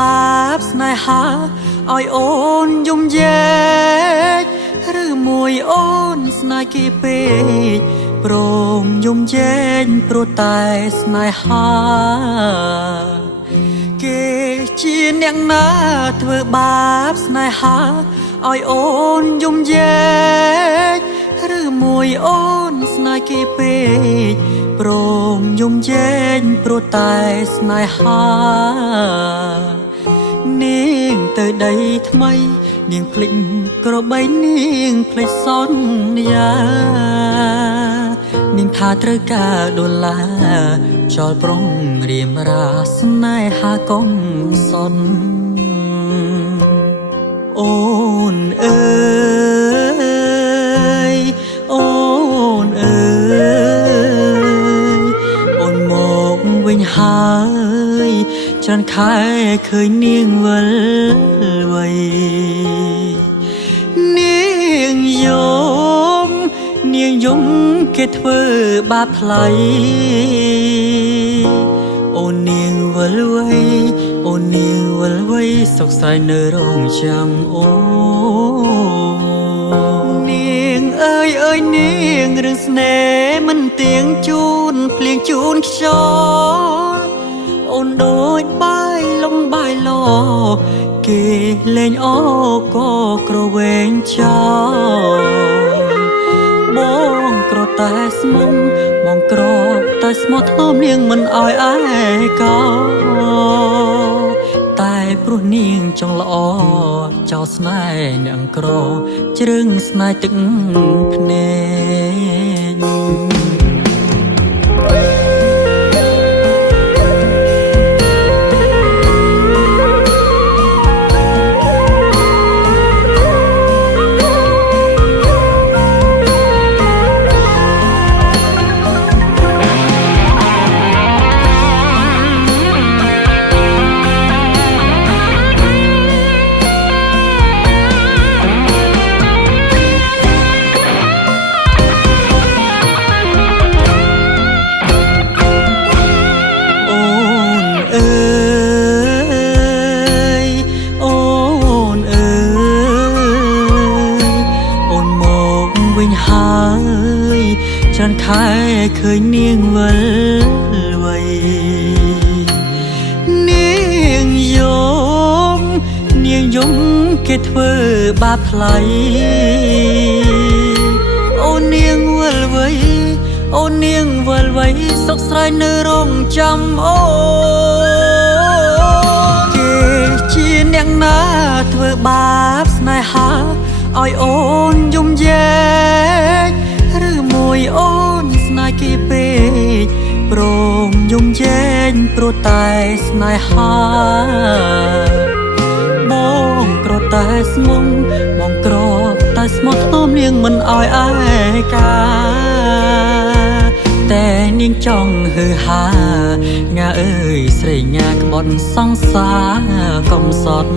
បាបស្នេហាឲ្យអូនយំយែកឬមួយអូនស្នេហ៍គេពេកព្រមយំយែងព្រោះតែស្នេហាគេជាអ្នកណាធ្វើបាបស្នេហាឲ្យអូនយំយែកឬមួយអូនស្នេហ៍គេពេកព្រមយំយែងព្រោះតែស្នេហានាងទៅដីថ្មីនាងភ្លេចក្របីនាងភ្លេចសន្យានាងថាត្រូវការដុល្លារចោលប្រុងរៀមរាស្នេហាកុំសន់អូនអើយអូនអើយអូនមកវិញហើយច្រើនខែឃើញនាងវិលវ័យនាងយំគេធ្វើបាបថ្លៃអូននាងវិលវ័យអូននាងវិលវ័យសុខស្រីនៅរងចាំអូនាងអើយនាងរឿងស្នេហ៍មិនទៀងជូនភ្លៀងជូនខ្យល់អូនដូចបាយលំបាយឡគេលេងអូក៏ក្រវែងចោលបងក្រតែស្មុំបងក្រតែស្មោះថ្នមនាងមិនអោយឯកោតែព្រោះនាងចង់ល្អចោលស្នេហ៍អ្នកក្រជ្រឹងស្នេហ៍ទឹកភ្នែកច្រើនខែឃើញនាងវិលវ័យនាងយំគេធ្វើបាបថ្លៃអូននាងវិលវ័យអូននាងវិលវ័យសុខស្រីនៅរងចាំអូគេជាអ្នកណាធ្វើបាបស្នេហាឲ្យអូនយំយែកឬមួយអូនស្នេហ៍គេពេកព្រមយំយែងព្រោះតែស្នេហាបងក្រតែស្មុំបងក្រតែស្មោះថ្នមនាងមិនអោយឯកាតែនាងចង់ហឺហាងាអើយស្រីងាក្បត់សង្សារកំសត់